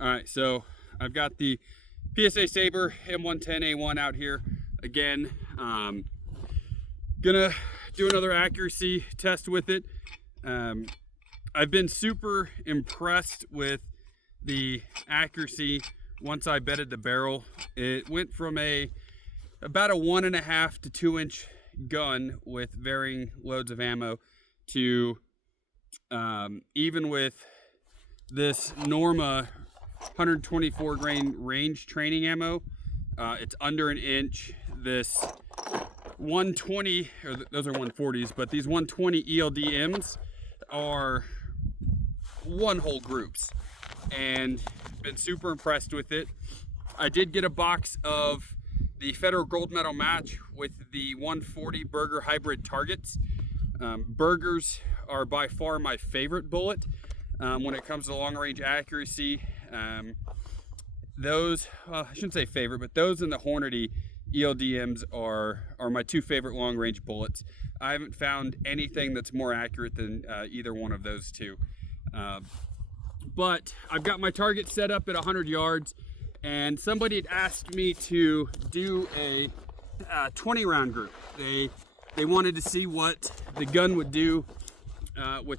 All right, so I've got the PSA Sabre M110A1 out here again. Gonna do another accuracy test with it. I've been super impressed with the accuracy once I bedded the barrel. It went from about a 1.5 to 2 inch gun with varying loads of ammo to even with this Norma 124 grain range training ammo, it's under an inch. This 120, or those are 140s, but these 120 ELDMs are one hole groups, and been super impressed with it. I did get a box of the Federal Gold Medal match with the 140 Burger hybrid targets. Burgers are by far my favorite bullet when it comes to long range accuracy. Those, I shouldn't say favorite, but those in the Horandy ELDMs are my two favorite long range bullets. I haven't found anything that's more accurate than either one of those two. But I've got my target set up at 100 yards, and somebody had asked me to do a 20 round group. They wanted to see what the gun would do with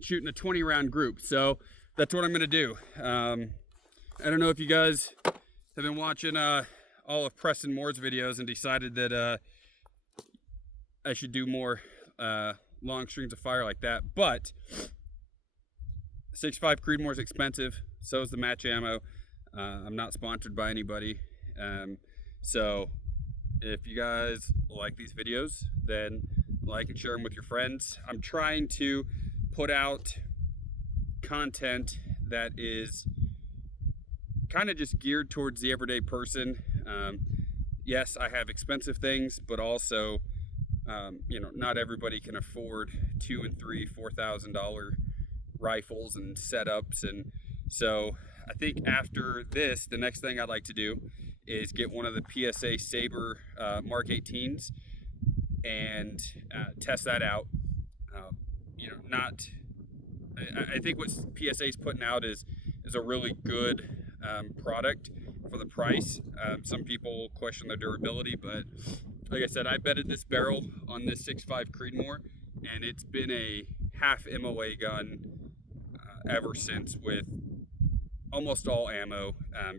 shooting a 20 round group. So that's what I'm gonna do. I don't know if you guys have been watching all of Preston Moore's videos and decided that I should do more long strings of fire like that, but 6.5 Creedmoor is expensive. So is the match ammo. I'm not sponsored by anybody. So if you guys like these videos, then like and share them with your friends. I'm trying to put out content that is kind of just geared towards the everyday person. Yes, I have expensive things, but also, not everybody can afford $2,000 and $3,000, $4,000 rifles and setups. And so I think after this, the next thing I'd like to do is get one of the PSA Sabre Mark 18s and test that out. I think what PSA is putting out is a really good product for the price. Some people question the durability, but like I said, I bedded this barrel on this 6.5 Creedmoor, and it's been a half MOA gun ever since, with almost all ammo,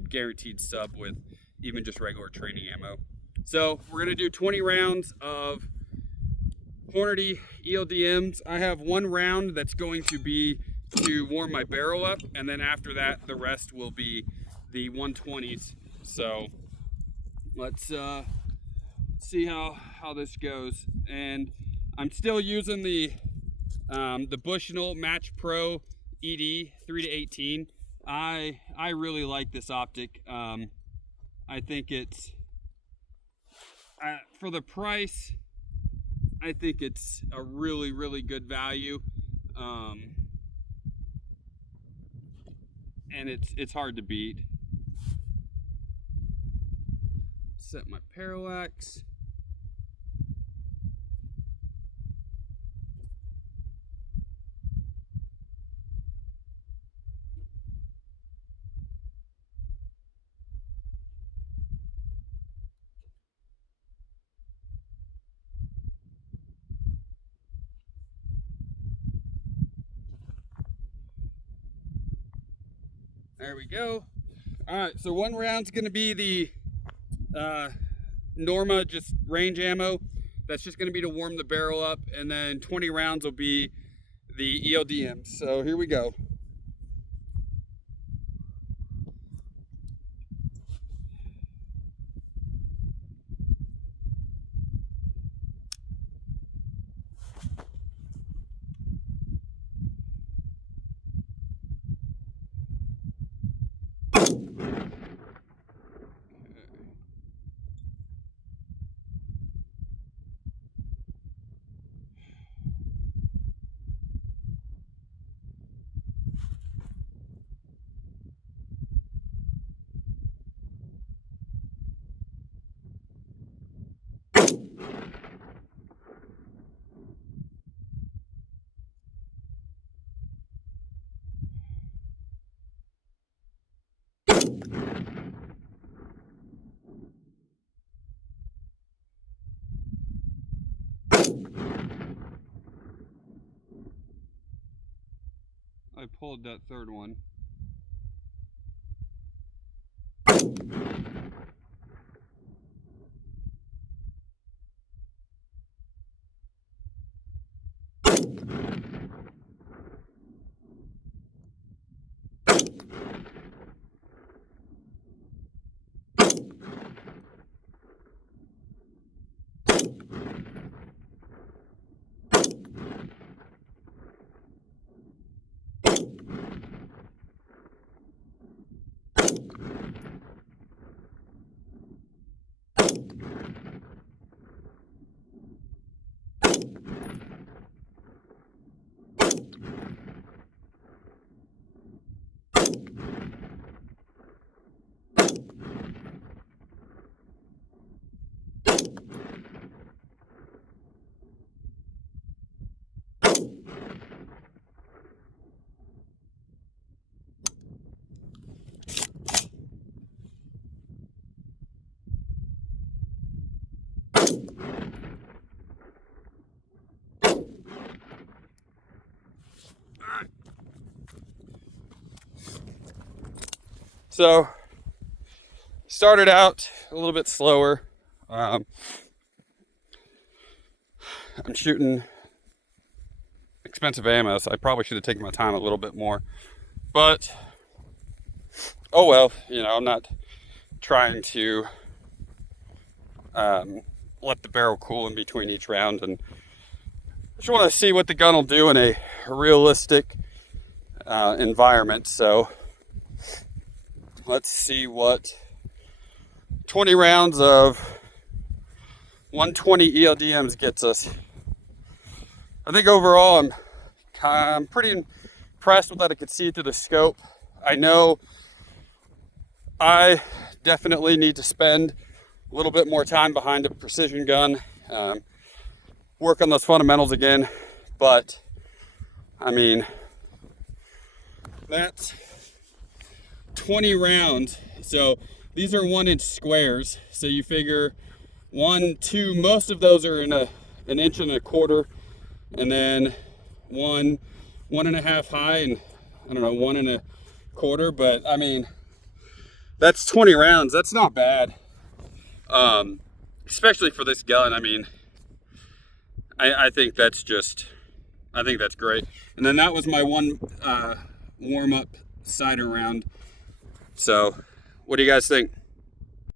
guaranteed sub with even just regular training ammo. So we're gonna do 20 rounds of Horandy ELDMs. I have one round that's going to be to warm my barrel up, and then after that, the rest will be the 120s. So let's see how this goes. And I'm still using the Bushnell Match Pro ED 3-18. I really like this optic. I think it's for the price, I think it's a really good value. And it's hard to beat. Set my parallax. There we go. All right, so one round's gonna be the Norma just range ammo. That's just gonna be to warm the barrel up, and then 20 rounds will be the ELDM. So here we go. I pulled that third one. So started out a little bit slower. I'm shooting expensive ammo, so I probably should have taken my time a little bit more. But oh well, you know, I'm not trying to let the barrel cool in between each round, and I just want to see what the gun will do in a realistic environment. So let's see what 20 rounds of 120 ELDMs gets us. I think overall I'm pretty impressed with that. I could see through the scope. I know I definitely need to spend a little bit more time behind a precision gun, work on those fundamentals again, but I mean, that's 20 rounds. So these are 1-inch squares. So you figure 1, 2, most of those are in an 1.25 inches, and then 1.5 high, and I don't know, 1.25. But I mean, that's 20 rounds. That's not bad, especially for this gun. I mean, I think that's great. And then that was my one warm-up cider round. So what do you guys think?